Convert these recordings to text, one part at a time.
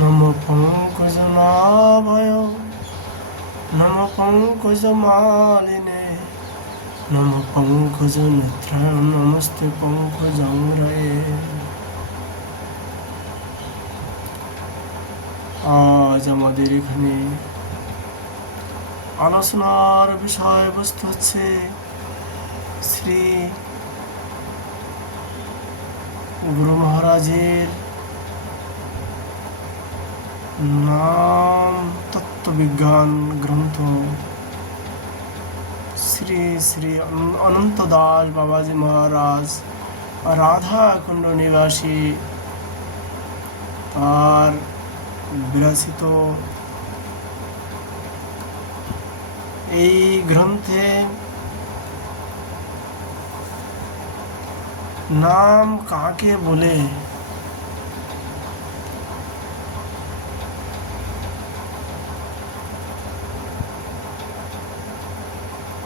নম পঙ্কজনাভয় নম পঙ্কজমালিনে নম পঙ্কজনেত্রায় নমস্তে পঙ্কজংরয়ে। আজ আমাদের এখানে আলোচনার বিষয়বস্তু হচ্ছে শ্রী গুরু মহারাজের নাম তত্ত্ববিজ্ঞান গ্রন্থ শ্রী শ্রী অনন্ত দাস বাবাজি মহারাজ রাধা কুণ্ড নিবাসী তার বিরচিত এই গ্রন্থে নাম কাকে বলে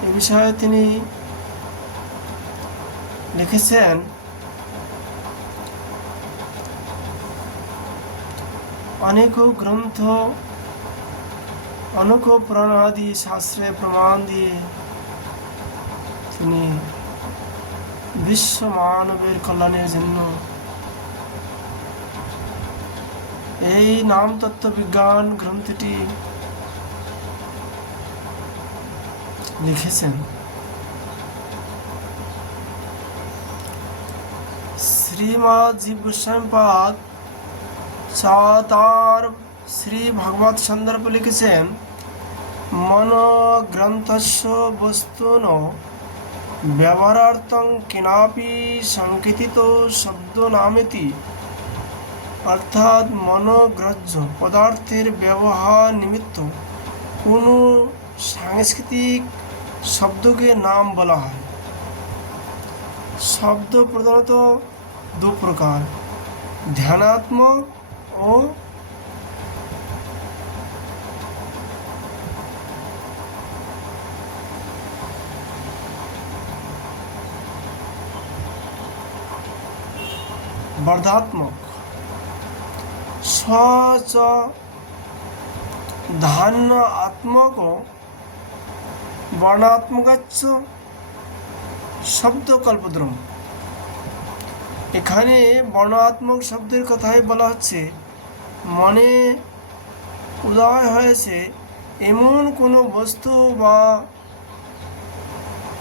এ বিষয়ে তিনি লিখেছেন। অনেক গ্রন্থ অনেক পুরাণ আদি শাস্ত্রে প্রমাণ দিয়ে তিনি বিশ্ব মানবের কল্যাণের জন্য এই নাম তত্ত্ববিজ্ঞান গ্রন্থটি লিখেছেন। শ্রীমৎ জীব গোস্বামীপাদ তার শ্রী ভাগবত সন্দর্ভে লিখেছেন, মন গ্রন্থস্য বস্তুন ব্যবহারার্থং কিনাপি সংকেতিত শব্দ নামেতি, অর্থাৎ মনোগ্রাহ্য পদার্থের ব্যবহার নিমিত্ত কোনো সাংস্কৃতিক শব্দকে নাম বলা হয়। শব্দ প্রধানত দু প্রকার, ধ্যানাত্মক ও বর্ধাত্মক। স ধান্য আত্মক বর্ণাত্মকাচ্চ শব্দ কল্পদ্রম। এখানে বর্ণাত্মক শব্দের কথাই বলা হচ্ছে, মনে উদয় হয়েছে এমন কোনো বস্তু বা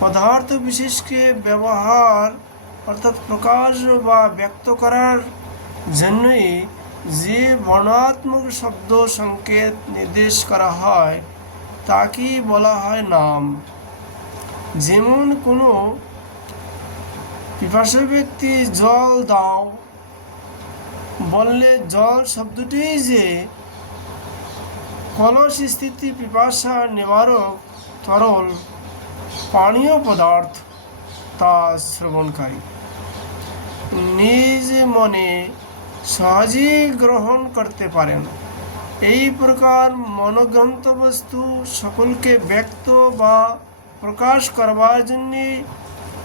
পদার্থ বিশেষকে ব্যবহার অর্থাৎ প্রকাশ বা ব্যক্ত করার জন্যই যে বর্ণাত্মক শব্দ সংকেত নির্দেশ করা হয় তাকেই বলা হয় নাম। যেমন কোনো পিপাসু ব্যক্তি জল দাও বললে জল শব্দটি যে কলস স্থিতি পিপাসা নিবারক তরল পানীয় পদার্থ তা শ্রবণকারী নিজ মনে সহজেই গ্রহণ করতে পারেন। এই প্রকার মনোগ্রন্থ বস্তু সকলকে ব্যক্ত বা প্রকাশ করবার জন্য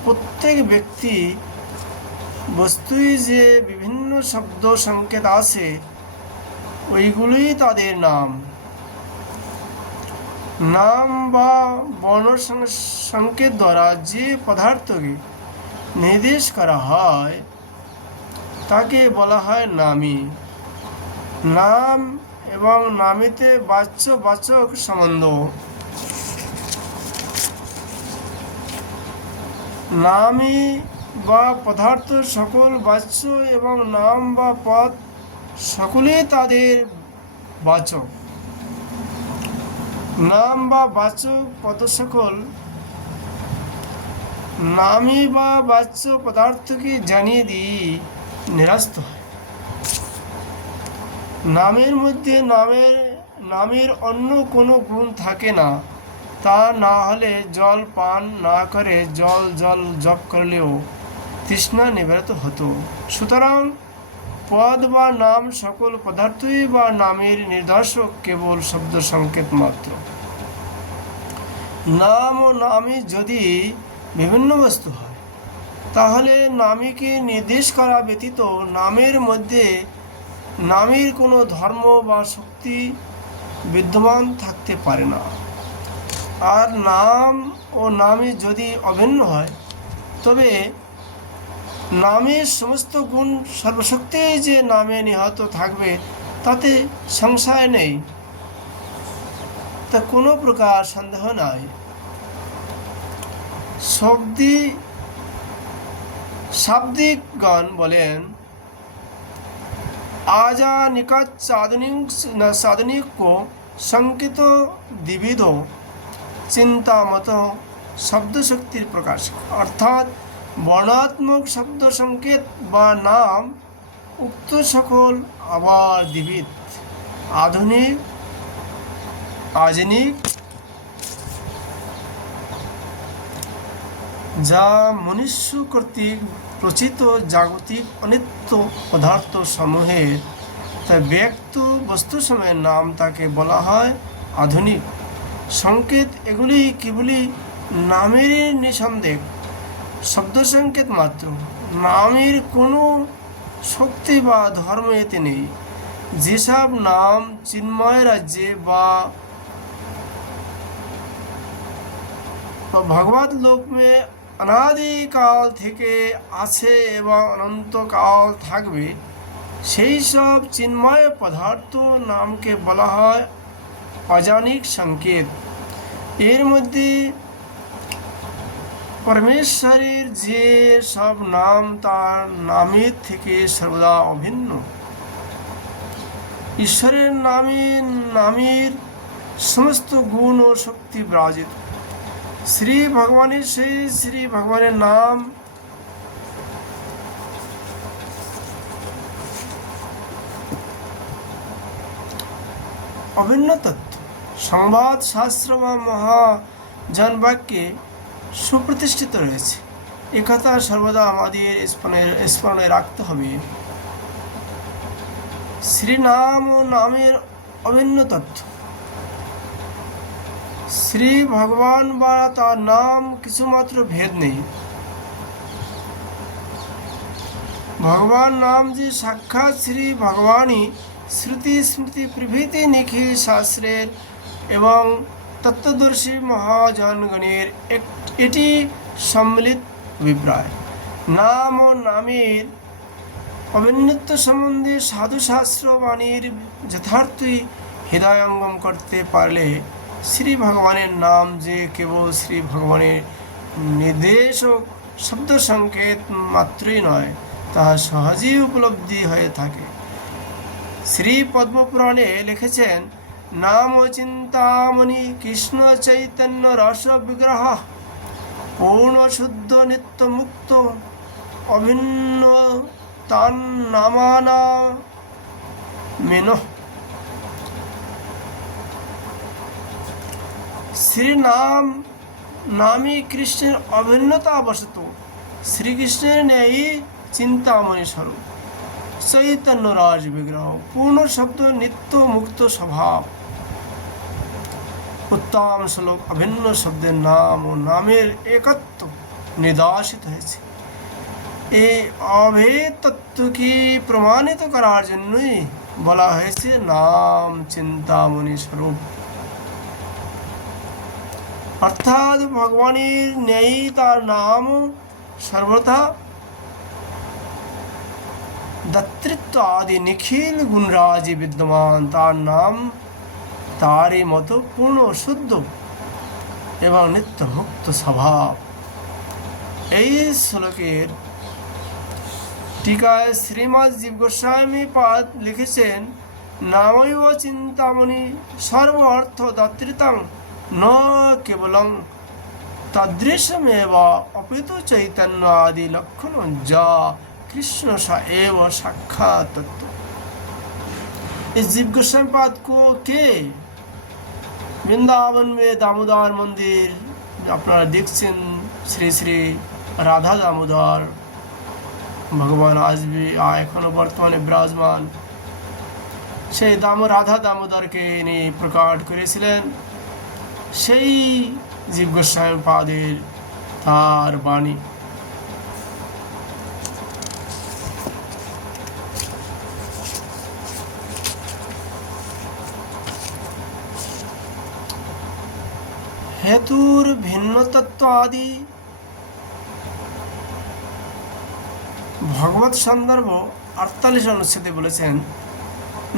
প্রত্যেক ব্যক্তি বস্তুই যে বিভিন্ন শব্দ সংকেত আছে ওইগুলোই তাদের নাম। নাম বা বর্ণ সংকেত দ্বারা যে পদার্থকে নির্দেশ করা হয় তাকে বলা হয় নামী। নাম এবং নামীতে বাচ্য-বাচক সম্বন্ধ। নামী বা পদার্থ সকল বাচ্য এবং নাম বা পদ সকলেই তাদের বাচক। নাম বা বাচক পদ সকল নামী বা বাচ্য পদার্থকে জানিয়ে দিয়ে নিরস্ত হয়। নামের মধ্যে নামের অন্য কোনো গুণ থাকে না। তা না হলে জল পান না করে জল জপ করলেও তৃষ্ণা নিবারিত হতো। সুতরাং পদ বা নাম সকল পদার্থই বা নামের নির্দেশক কেবল শব্দ সংকেত মাত্র। নাম ও নামী যদি বিভিন্ন বস্তু হয় তাহলে নামীকে নির্দেশ করা ব্যতীত নামের মধ্যে নামের কোনো ধর্ম বা শক্তি বিদ্যমান থাকতে পারে না। আর নাম ও নামে যদি অভিন্ন হয়, তবে নামের সমস্ত গুণ সর্বশক্তি যে নামে নিহত থাকবে তাতে সংশয় নেই, তা কোনো প্রকার সন্দেহ নাই। শাব্দিকগণ বলেন, आजा निकट साधनिक को संकित द्विविध चिंता मत शब्द शक्तिर प्रकाश, अर्थात वर्णात्मक शब्द संकेत बा नाम उक्त सकल आबार द्विविध आधुनिक आजनिक যা মনুষ্য কর্তৃক রচিত জাগতিক অনিত্য পদার্থ সমূহের তা ব্যক্ত বস্তুসমূহের নাম তাকে বলা হয় আধুনিক। সংকেত এগুলি কেবলই নামের নিঃসন্দেহ শব্দ সংকেত মাত্র, নামের কোনো শক্তি বা ধর্ম এতে নেই। যেসব নাম চিন্ময় রাজ্যে বা ভগবত লোক মে অনাদিকাল থেকে আছে এবং অনন্তকাল থাকবে, সেই সব চিন্ময় পদার্থ নামকে বলা হয় অজানিক সংকেত। এর মধ্যে পরমেশ্বরের যে সব নাম তার নামের থেকে সর্বদা অভিন্ন। ঈশ্বরের নামের সমস্ত গুণ ও শক্তি বিরাজিত। শ্রী ভগবানের সেই শ্রী ভগবানের নাম অভিন্ন তত্ত্ব সংবাদ শাস্ত্র বা মহাজন বাক্যে সুপ্রতিষ্ঠিত রয়েছে। একথা সর্বদা আমাদের স্মরণে রাখতে হবে। শ্রীনাম ও নামের অভিন্ন তত্ত্ব। শ্রী ভগবান বা তার নাম কিছুমাত্র ভেদ নেই। ভগবান নাম যে সাক্ষাৎ শ্রী ভগবানই শ্রুতি স্মৃতি প্রভৃতি নিখিল শাস্ত্রের এবং তত্ত্বদর্শী মহাজনগণের এটি সম্মিলিত অভিপ্রায়। নাম ও নামের অভিন্নত্ব সম্বন্ধে সাধুশাস্ত্র বাণীর যথার্থই হৃদয়ঙ্গম করতে পারলে শ্রী ভগবানের নাম যে কেবল শ্রী ভগবানের নির্দেশ ও শব্দ সংকেত মাত্রই নয়, তাহা সহজেই উপলব্ধি হয়ে থাকে। শ্রী পদ্মপুরাণে লিখেছেন, নাম ও চিন্তামণি কৃষ্ণ চৈতন্য রস বিগ্রহ পূর্ণ শুদ্ধ নিত্য মুক্ত অভিন্ন তান নামানা মেন। শ্রীনাম নামই কৃষ্ণের অভিন্নতা বশত শ্রীকৃষ্ণের ন্যায় চিন্তামণি স্বরূপ চৈতন্য রাজ বিগ্রহ পূর্ণ শব্দ নিত্য মুক্ত স্বভাব উত্তম শ্লোক অভিন্ন শব্দের নাম ও নামের একত্ব নির্দেশিত হয়েছে। এই অভেদ তত্ত্বকে প্রমাণিত করার জন্যই বলা হয়েছে নাম চিন্তামণি স্বরূপ, অর্থাৎ ভগবানের ন্যায় তার নাম সর্বথা দাতৃত্ব আদি নিখিল গুণরাজি বিদ্যমান। তার নাম তারই মতো পূর্ণ শুদ্ধ এবং নিত্য মুক্ত স্বভাব। এই শ্লোকের टीकाय श्रीमद् जीव गोस्वामी पाद लिखेছেন, नामैव चिंतामणि सर्व अर्थ दातृतं न केवलं तदृशमेव अपितु चैतन्य आदि लक्षण जा कृष्ण सा एव साक्षात तत्व। इस जीव गोस्वामी पाद को के वृंदावन में दामोदर मंदिर अपना देखছেন श्री श्री राधा दामोदर भगवान आज भी एखो बर्तमाने विराजमान সেই রাধা দামোদরকে ইনি প্রকাট করেছিলেন। সেই জীব গোস্বামী পাদের তার বাণী। হেতুর ভিন্ন তত্ত্ব আদি ভগবত সন্দর্ভ 48 অনুচ্ছেদে বলেছেন,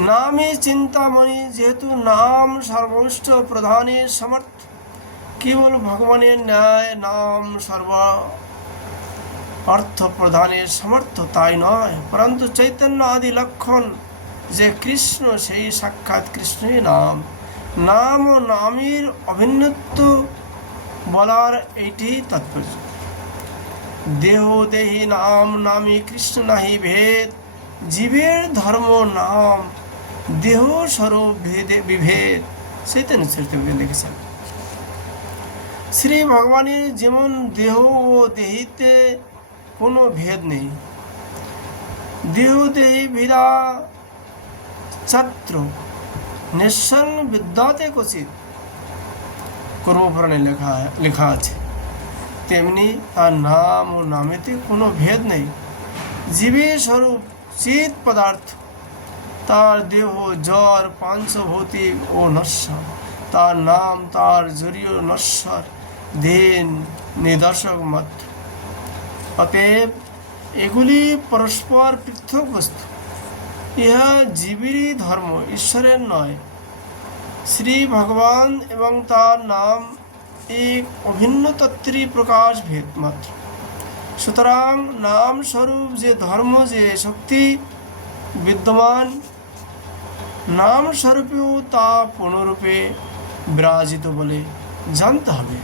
নামে চিন্তামণি, যেহেতু নাম সর্বোচ্চ প্রধানের সমর্থ, কেবল ভগবানের ন্যায় নাম সর্ব অর্থ প্রধানের সমর্থ তাই নয়, পরন্তু চৈতন্য আদি লক্ষণ যে কৃষ্ণ, সেই সাক্ষাৎ কৃষ্ণই নাম। নাম ও নামের অভিন্নত্ব বলার এইটি তাৎপর্য। দেহ দেহি নাম নামে কৃষ্ণ নাহি ভেদ, জীবের ধর্ম নাম, দেহ স্বরূপ ভেদে বিভেদ। চৈতন্য চরিতামৃতে লিখেছেন, শ্রী ভগবানের যেমন দেহ ও দেহিতে কোনো ভেদ নেই। দেহ দেহি ভিরা ছাত্র নিঃসং বিদ্যাতে কচিত কর্মপুরাণে লেখা আছে, তেমনি তার নাম ও নামেতে কোনো ভেদ নেই। জীবের স্বরূপ চিৎ পদার্থ, তার দেহ জড় পাঞ্চভৌতিক ও নশ্বর, তার নাম তার জড়ীয় নশ্বর দেন নিদর্শক মাত্র। অতএব এগুলি পরস্পর পৃথক বস্তু, ইহা জীবেরই ধর্ম, ঈশ্বরের নয়। শ্রী ভগবান এবং তার নাম এক অভিন্ন তত্ত্বেরই প্রকাশ ভেদ মাত্র। সুতরাং নাম স্বরূপ যে ধর্ম, যে শক্তি বিদ্যমান, নাম স্বরূপেও তা পূর্ণরূপে বিরাজিত বলে জানতে হবে।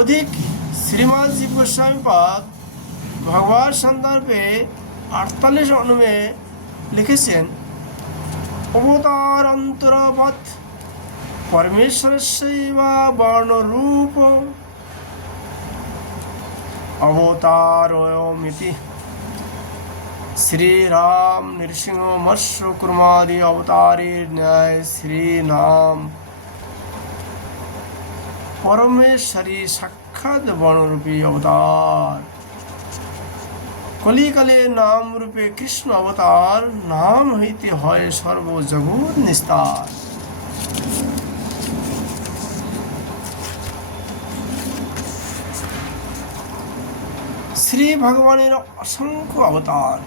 অধিক শ্রীমৎ জীব গোস্বামীপাদ ভগবত সন্দর্ভে 48 অনুমে লিখেছেন, অবতার অন্তরবৎ পরমেশ্বরস্যৈব বর্ণরূপ অবতারোয়মিতি। শ্রীরাম নৃসিংহ মৎস্য কুর্মাদি অবতারের ন্যায় শ্রী নাম পরমেশ্বরী সাক্ষাৎ বর্ণরূপী অবতার। কলিকালে নাম রূপে কৃষ্ণ অবতার, নাম হইতে হয় সর্বজগৎ নিস্তার। শ্রী ভগবানের অসংখ্য অবতার।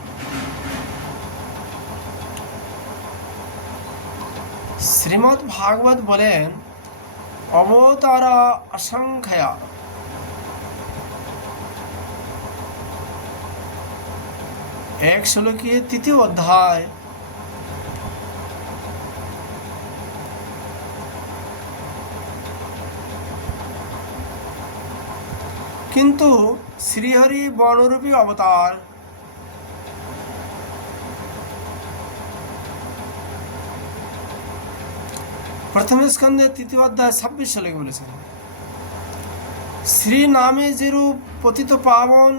শ্রীমদ্ ভাগবত বলেন, অবতারা অসংখ্যা। এক শ্লোকে 3 অধ্যায় কিন্তু শ্রীহরি বর্ণরূপী অবতার। প্রথম স্কন্ধে 3 অধ্যায় 26 শ্লোকে বলেছেন, শ্রী নামে যেরূপ পতিত পাবন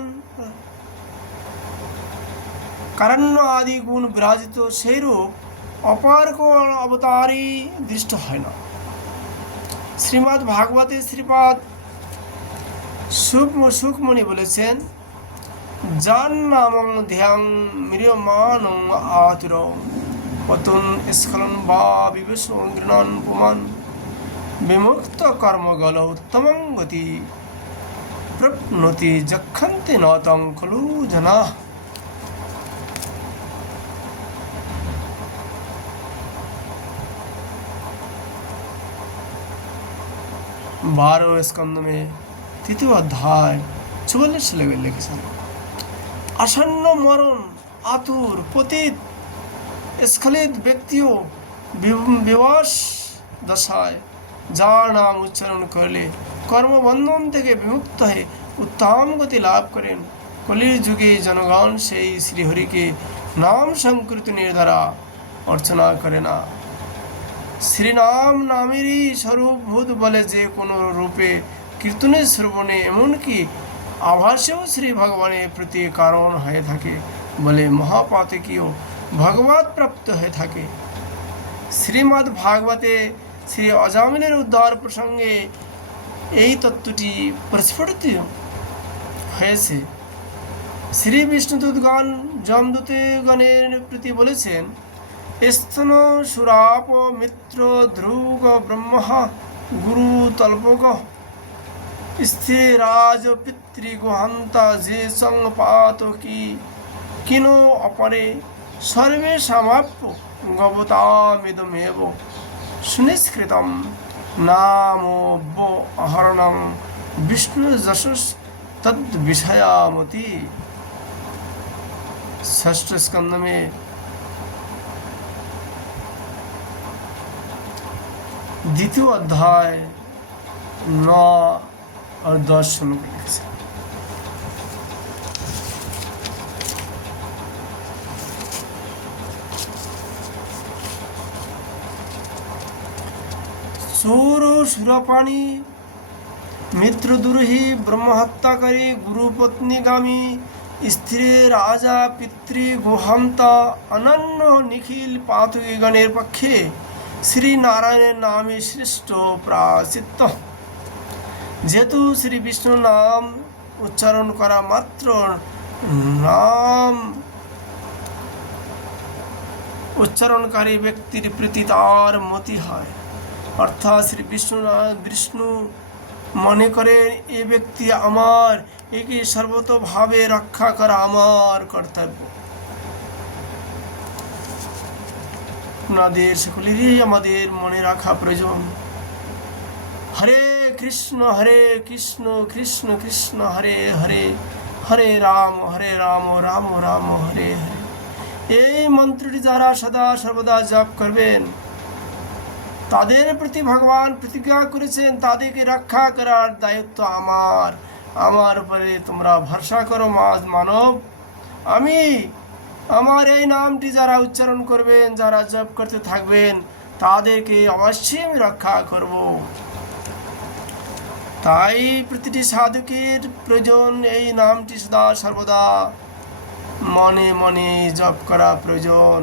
কারণ্য আদি গুণ বিরাজিত, সেইরূপ অপার কোন অবতারই দৃষ্ট হয় না। শ্রীমদ্ ভাগবতে শ্রীপাদ সুখমণি বলেছেন, যার নামং ধ্যাং মিরিয়মানং আতুর পতন স্খলন বা বিবেশ গৃণন পুমান বিমুক্ত কর্মগল উত্তমং গতি প্রপ্নতি যক্ষন্তে নতং খলু জনা। 12 स्कंद में 3 अध्याय 44 শ্লোকে লিখেছেন, আসন্ন মরণ আতুর পতিত স্খলিত ব্যক্তিও বিবশ দশায় যার নাম উচ্চারণ করলে কর্মবন্ধন থেকে বিমুক্ত হয়ে উত্তম গতি লাভ করেন। কলির যুগে জনগণ সেই শ্রীহরিকে নাম সংকীর্তনের দ্বারা অর্চনা করে না। শ্রীনাম নামেরই স্বরূপভূত বলে যে কোনো রূপে কীর্তনের শ্রবণে এমনকি আভাসেও শ্রী ভগবানের প্রতি কারণ হয়ে থাকে বলে মহাপাতকীয় ভগবত প্রাপ্ত হয়ে থাকে। শ্রীমদ্ ভাগবতে শ্রী অজামিলের উদ্ধার প্রসঙ্গে এই তত্ত্বটি প্রস্ফুটিত হয়েছে। শ্রী বিষ্ণুদূতগণ যমদূতগণের প্রতি বলেছেন, স্তন সুরাপ মিত্র ধ্রুগ ব্রহ্ম গুরু তল্পগ স্থিরাজ পিতৃগুহান্তা যে সংপাতকি কিনো অপরে সর্বে সমাপ্য গবতামিদমেব সুনিষ্কৃতম নামোব্য অহরণং বিষ্ণু যশস तद विषयामति। षष्ठ स्कंद में द्वितीय अध्याय 9 और 10 श्लोक लिखे। सूर सुरपाणी मित्र दुरही ब्रह्महत्याकारी गुरुपत्नीगामी स्त्री राजा पितृ गोहंता अनन्य निखिल पातुगणेर पक्षे श्री नारायण नामे श्रेष्ठ प्राचित्य। जेतु श्री विष्णु नाम उच्चारण करा मात्र नाम उच्चारणकारी व्यक्तिर प्रति तार मति है, अर्थात श्री विष्णु মনে করে এ ব্যক্তি আমার, একে সর্বতোভাবে রক্ষা করা আমার কর্তব্য। আপনাদের সকলেরই আমাদের মনে রাখা প্রয়োজন। হরে কৃষ্ণ কৃষ্ণ কৃষ্ণ হরে হরে, হরে রাম রাম রাম হরে হরে। এই মন্ত্রটি যারা সদা সর্বদা জপ করবেন তাদের প্রতি ভগবান প্রতিজ্ঞা করেছেন তাদেরকে রক্ষা করার দায়িত্ব আমার উপরে তোমরা ভরসা করো মানব। আমি আমার এই নামটি যারা উচ্চারণ করবেন, যারা জপ করতে থাকবেন তাদেরকে অবশ্যই আমি রক্ষা করব। তাই প্রতিটি সাধকের প্রয়োজন এই নামটি সদা সর্বদা মনে মনে জপ করা প্রয়োজন।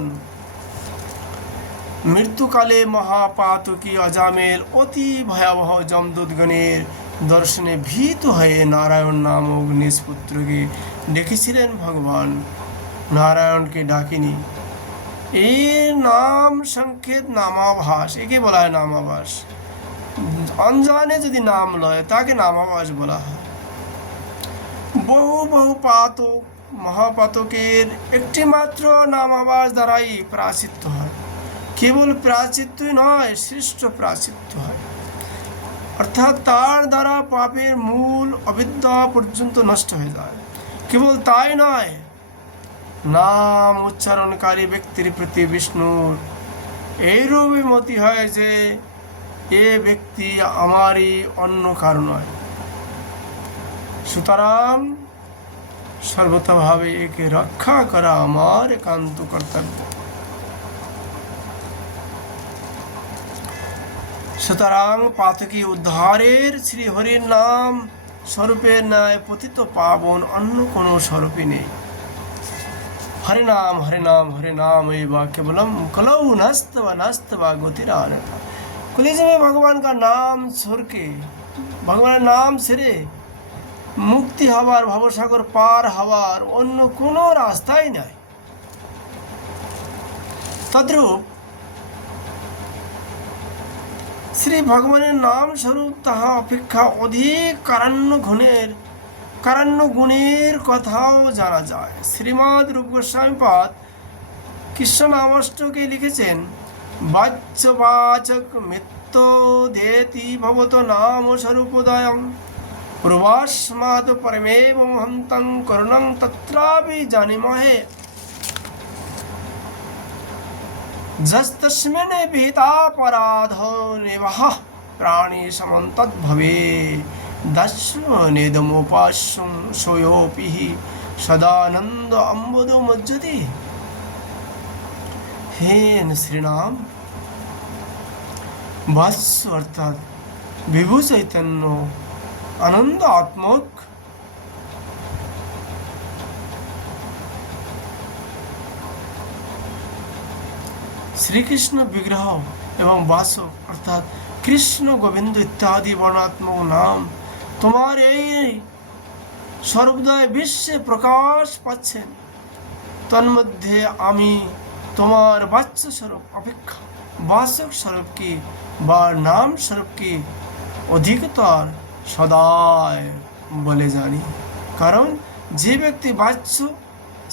মৃত্যুকালে মহাপাতকী অজামেল অতি ভয়াবহ যমদূতগণের দর্শনে ভীত হয়ে নারায়ণ নামক নিষ্পুত্রকে ডেকেছিলেন ভগবান। নারায়ণকে ডাকিনি। এর নাম সংকেত নামাভাস, একে বলা হয় নামাভাস। অঞ্জানে যদি নাম লয় তাকে নামাভাস বলা হয়। বহু বহু পাতক মহাপাতকের একটি মাত্র নামাভাস দ্বারাই প্রায়শ্চিত্ত হয়। কেবল প্রায়শ্চিত্তই নয়, শ্রেষ্ঠ প্রায়শ্চিত্ত হয়, অর্থাৎ তার দ্বারা পাপের মূল অবিদ্যা পর্যন্ত নষ্ট হয়ে যায়। কেবল তাই নয়, নাম উচ্চারণকারী ব্যক্তির প্রতি বিষ্ণুর এইরূপে মতি হয় যে এ ব্যক্তি আমারই, অন্য কারো নয়। সুতরাং সর্বতভাবে একে রক্ষা করা আমার একান্ত কর্তব্য। সুতরাং পাতকী উদ্ধারের শ্রীহরির নাম স্বরূপের ন্যায় পতিত পাবন অন্য কোনো স্বরূপই নেই। हरे नाम एवा केवलम कलौ नस्तवा गतिरान। कलिज में भगवान का नाम छोड़ के, भगवान नाम सेरे मुक्ति हवार भवसागर पार हवार अन्य कोनो रास्ताई নাই। तद्रूप श्री भगवाনের नाम स्वरूप তাহা অপেক্ষা অধিক কারণ্য গুণের কথাও জানা যায়। শ্রীমদ রূপ গোস্বামী পাদ কৃষ্ণ নামাষ্টকে লিখেছেন, বাচ্যবাচক মিত্র দেতি ভবত নাম স্বরূপোদয়ং পূর্বাস্মাদ পরমেব মহন্তং করুণং তত্রাপি জানিমহে যস্তস্মিন বিহিতাপরাধো নিবহ প্রাণী সমন্তদ্ভবে दस्वनेदमोपास्यं सोयोपि सदानंद अम्बुदो मज्जति। हे श्रीनाम वत्स अर्थात विभु चैतन्य आनंद आत्मक श्री कृष्ण विग्रह एवं वासक अर्थात कृष्ण गोविंद इत्यादि वर्णात्मक नाम তোমার এই সর্বদাই বিশ্বে প্রকাশ পাচ্ছেন। তন্মধ্যে আমি তোমার বাচ্য স্বরূপ অপেক্ষা বাচক স্বরূপ কি বা নাম স্বরূপ কি অধিকতর সদায় বলে জানি। কারণ যে ব্যক্তি বাচ্য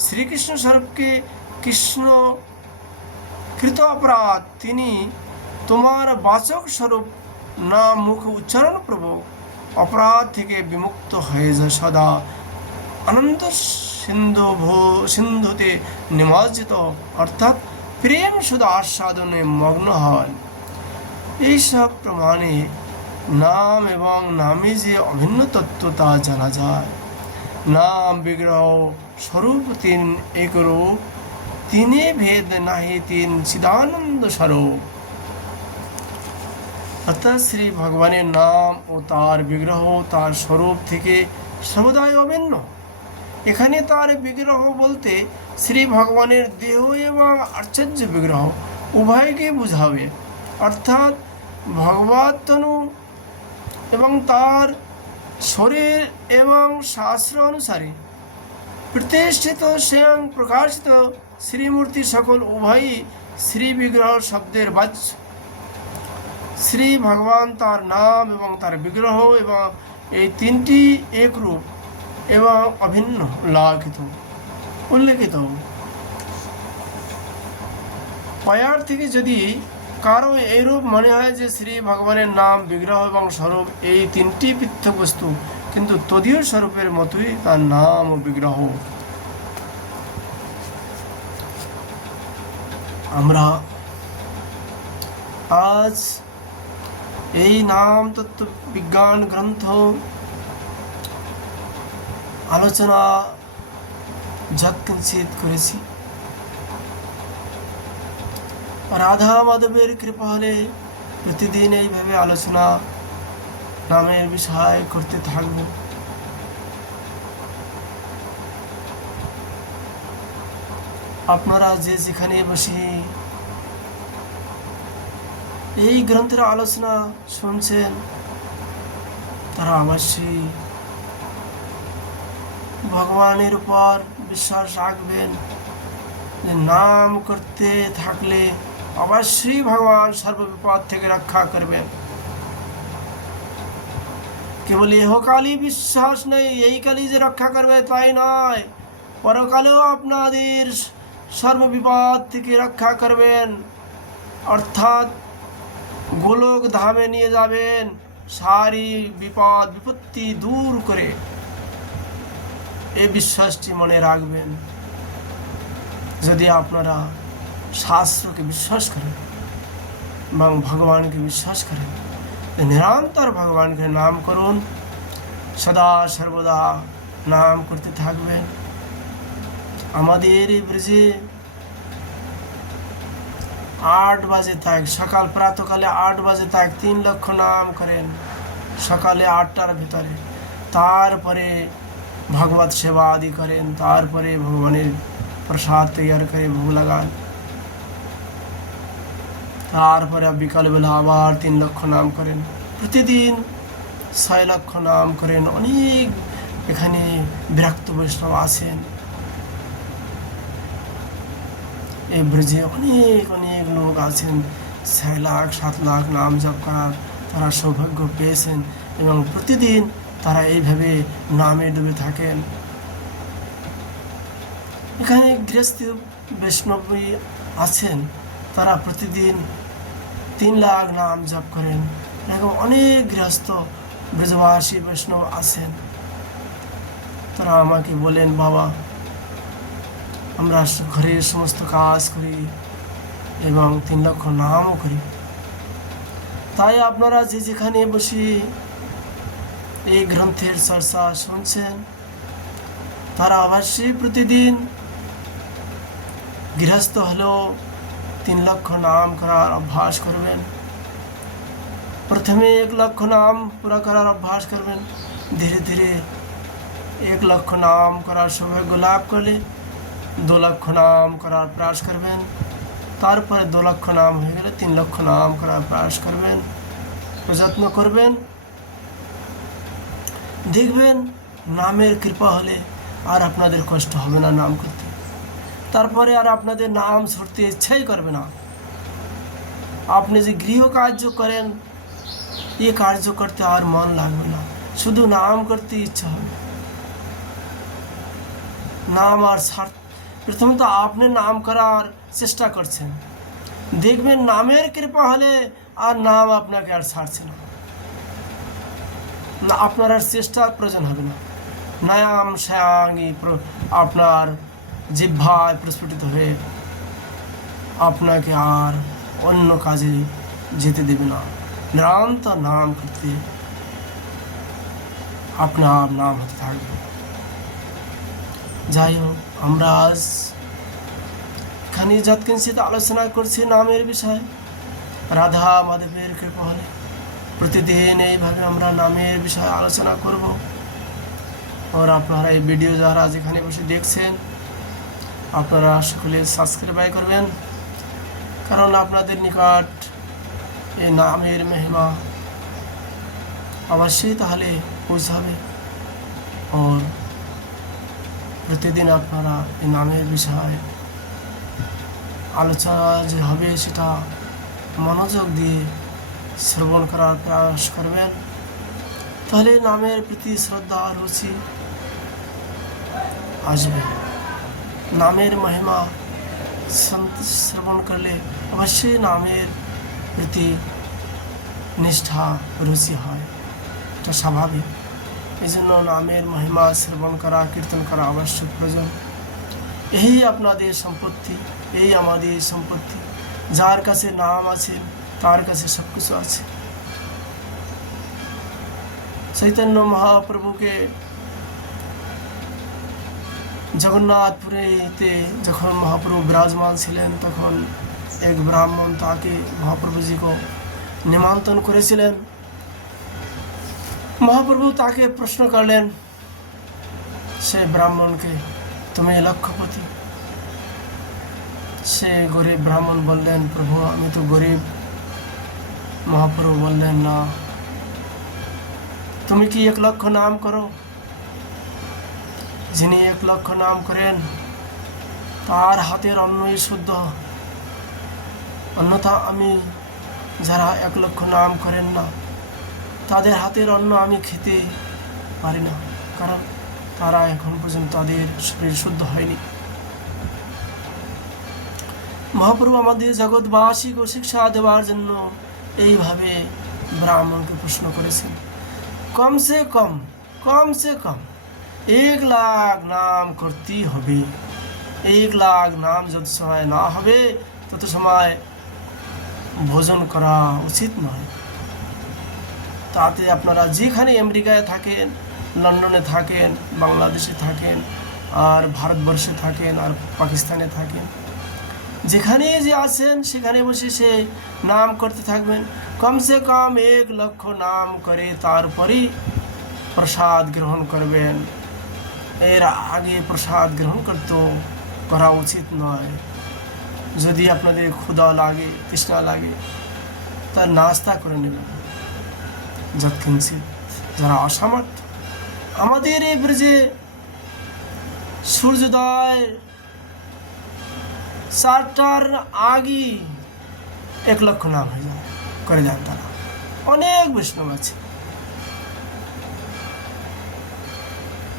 শ্রীকৃষ্ণ স্বরূপকে কৃষ্ণ কৃত অপরাধ, তিনি তোমার বাচক স্বরূপ নাম মুখ উচ্চারণ পূর্বক অপরাধ থেকে বিমুক্ত হয়ে যায়, সদা আনন্দ সিন্ধুতে নিমজ্জিত অর্থাৎ প্রেম শুধু আস্বাদনে মগ্ন হন। এইসব প্রমাণে নাম এবং নামে যে অভিন্ন তত্ত্ব তা জানা যায়। নাম বিগ্রহ স্বরূপ তিন একরূপ, তিনে ভেদ নাহি তিন চিদানন্দ স্বরূপ। অর্থাৎ শ্রী ভগবানের নাম ও তার বিগ্রহ তার স্বরূপ থেকে সর্বদাই অভিন্ন। এখানে তার বিগ্রহ বলতে শ্রী ভগবানের দেহ এবং আশ্চর্য বিগ্রহ উভয়কে বোঝাবে। অর্থাৎ ভগবতনু এবং তার শরীর এবং শাস্ত্র অনুসারে প্রতিষ্ঠিত স্বয়ং প্রকাশিত শ্রীমূর্তি সকল উভয়ই শ্রী বিগ্রহ শব্দের বাচ্য। শ্রী ভগবান তার নাম এবং তার বিগ্রহ এবং এই তিনটি একরূপ এবং অভিন্ন উল্লেখিত। পয়ার থেকে যদি কারো এইরূপ মনে হয় যে শ্রী ভগবানের নাম বিগ্রহ এবং স্বরূপ এই তিনটি পৃথক বস্তু, কিন্তু তদীয় স্বরূপের মতোই তার নাম ও বিগ্রহ। আমরা আজ এই নাম তত্ত্ব বিজ্ঞান গ্রন্থ আলোচনা যৎকিঞ্চিত করেছি। রাধা মাধবের কৃপা হলে প্রতিদিন এইভাবে আলোচনা নামের বিষয় করতে থাকব। আপনারা যে যেখানে বসে এই গ্রন্থের আলোচনা শুনছেন, তারা অবশ্যই ভগবানের উপর বিশ্বাস রাখবেন যে নাম করতে থাকলে অবশ্যই ভগবান সর্ববিপদ থেকে রক্ষা করবেন। কেবল ইহকালই বিশ্বাস নেই, এই কালই যে রক্ষা করবে তাই নয়, পরকালেও আপনাদের সর্ববিপদ থেকে রক্ষা করবেন। অর্থাৎ গোলক ধামে নিয়ে যাবেন সারি বিপদ বিপত্তি দূর করে। এই বিশ্বাসটি মনে রাখবেন। যদি আপনারা শাস্ত্রকে বিশ্বাস করেন এবং ভগবানকে বিশ্বাস করেন, নিরন্তর ভগবানকে নাম করুন, সদা সর্বদা নাম করতে থাকবেন। আমাদের এই ব্রজে 8 বাজে তাক সকাল প্রাতকালে 8 বাজে তাক 3 লক্ষ নাম করেন সকালে 8টার ভিতরে। তারপরে ভগবত সেবা আদি করেন, তারপরে ভগবানের প্রসাদ তৈরি করে ভোগ লাগান। তারপরে বিকালবেলা আবার 3 লক্ষ নাম করেন। প্রতিদিন 6 লক্ষ নাম করেন। অনেক এখানে বিরক্ত বৈষ্ণব আছেন। এই ব্রজে অনেক অনেক লোক আছেন 6 লাখ 7 লাখ নাম জপ করার তারা সৌভাগ্য পেয়েছেন এবং প্রতিদিন তারা এইভাবে নামে ডুবে থাকেন। এখানে গৃহস্থ বৈষ্ণবী আছেন, তারা প্রতিদিন 3 লাখ নাম জপ করেন। এরকম অনেক গৃহস্থ ব্রজবাসী বৈষ্ণব আছেন। তারা আমাকে বলেন, বাবা আমরা ঘরের সমস্ত কাজ করি এবং 3 লক্ষ নামও করি। তাই আপনারা যে যেখানে বসে এই গ্রন্থের চর্চা শুনছেন, তারা অবশ্যই প্রতিদিন গৃহস্থ হলেও 3 লক্ষ নাম করার অভ্যাস করবেন। প্রথমে 1 লক্ষ নাম পুরা করার অভ্যাস করবেন। ধীরে ধীরে 1 লক্ষ নাম করার সৌভাগ্য লাভ করলে 2 লক্ষ নাম করার প্রয়াস করবেন। তারপরে 2 লক্ষ নাম হয়ে গেলে 3 লক্ষ নাম করার প্রয়াস করবেন, যত্ন করবেন। দেখবেন নামের কৃপা হলে আর আপনাদের কষ্ট হবে না নাম করতে। তারপরে আর আপনাদের নাম ছড়তে ইচ্ছাই করবে না। আপনি যে গৃহ কার্য করেন, এ কার্য করতে আর মন লাগবে না, শুধু নাম করতে ইচ্ছা হবে। নাম আর প্রথমত আপনি নাম করার চেষ্টা করছেন, দেখবেন নামের কৃপা হলে আর নাম আপনাকে আর ছাড়ছে না, আপনার আর চেষ্টার প্রয়োজন হবে না। নায়াম শ্যাঙ্গি আপনার জিহ্বায় প্রস্ফুটিত হয়ে আপনাকে আর অন্য কাজে যেতে দেবে না। নিরন্তর নাম করতে আপনার নাম হতে থাকবে। যাই হোক, আমরা আজ এখানে যৎকিঞ্চিত আলোচনা করছি নামের বিষয়ে। রাধা মাধবের কৃপা হলে প্রতিদিন এইভাবে আমরা নামের বিষয়ে আলোচনা করব। আর আপনারা এই ভিডিও যারা যেখানে বসে দেখছেন, আপনারা সকলে সাবস্ক্রাইব করবেন, কারণ আপনাদের নিকট এই নামের মহিমা অবশ্যই তাহলে পৌঁছাবে। আর প্রতিদিন আপনারা এই নামের বিষয়ে আলোচনা যে হবে সেটা মনোযোগ দিয়ে শ্রবণ করার প্রয়াস করবেন, তাহলে নামের প্রতি শ্রদ্ধা আর রুচি আসবে। নামের মহিমা শ্রবণ করলে অবশ্যই নামের প্রতি নিষ্ঠা রুচি হয়, এটা স্বাভাবিক। এই জন্য নামের মহিমা শ্রবণ করা, কীর্তন করা আবশ্যক প্রয়োজন। এই আপনাদের সম্পত্তি, এই আমাদের সম্পত্তি। যার কাছে নাম আছে তার কাছে সব কিছু আছে। চৈতন্য মহাপ্রভুকে জগন্নাথপুরেতে যখন মহাপ্রভু বিরাজমান ছিলেন, তখন এক ব্রাহ্মণ তাকে মহাপ্রভুজিকে নিমন্ত্রণ করেছিলেন। মহাপ্রভু তাকে প্রশ্ন করলেন, সে ব্রাহ্মণকে, তুমি লক্ষপতি? সে গরিব ব্রাহ্মণ বললেন, প্রভু আমি তো গরিব। মহাপ্রভু বললেন, না, তুমি কি 1 লক্ষ নাম করো? যিনি 1 লক্ষ নাম করেন তার হাতের অন্নই শুদ্ধ, অন্যথা আমি যারা 1 লক্ষ নাম করেন না তাদের হাতের অন্ন আমি খেতে পারি না, কারণ তারা এখন পর্যন্ত তাদের শরীর শুদ্ধ হয়নি। মহাপ্রভু আমাদের জগৎবাসীকে শিক্ষা দেওয়ার জন্য এইভাবে ব্রাহ্মণকে প্রশ্ন করেছেন। কমসে কম 1 লাখ নাম করতেই হবে। 1 লাখ নাম যত সময় না হবে তত সময় ভোজন করা উচিত নয়। তাতে আপনারা যেখানে আমেরিকায় থাকেন, লন্ডনে থাকেন, বাংলাদেশে থাকেন, আর ভারতবর্ষে থাকেন, আর পাকিস্তানে থাকেন, যেখানে যে আছেন সেখানে বসে সে নাম করতে থাকবেন। কমসে কম 1 লক্ষ নাম করে তারপরেই প্রসাদ গ্রহণ করবেন। এর আগে প্রসাদ গ্রহণ করা উচিত নয়। যদি আপনাদের ক্ষুধা লাগে, তৃষ্ণা লাগে, তার নাস্তা করে নেবেন যৎকিঞ্চিত। যারা অসামর্থ্য, আমাদের এই ব্রিজে সূর্যোদয় 4টার আগেই 1 লক্ষ নাম হয়ে যায়, করে দেন তারা। অনেক বৈষ্ণব আছে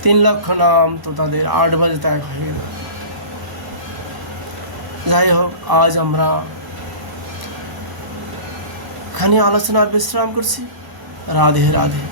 3 লক্ষ নাম, তো তাদের 8 বাজে ত্যাগ হয়ে গেল। যাই হোক, আজ আমরা এখানে আলোচনার বিশ্রাম করছি। রাধে রাধে।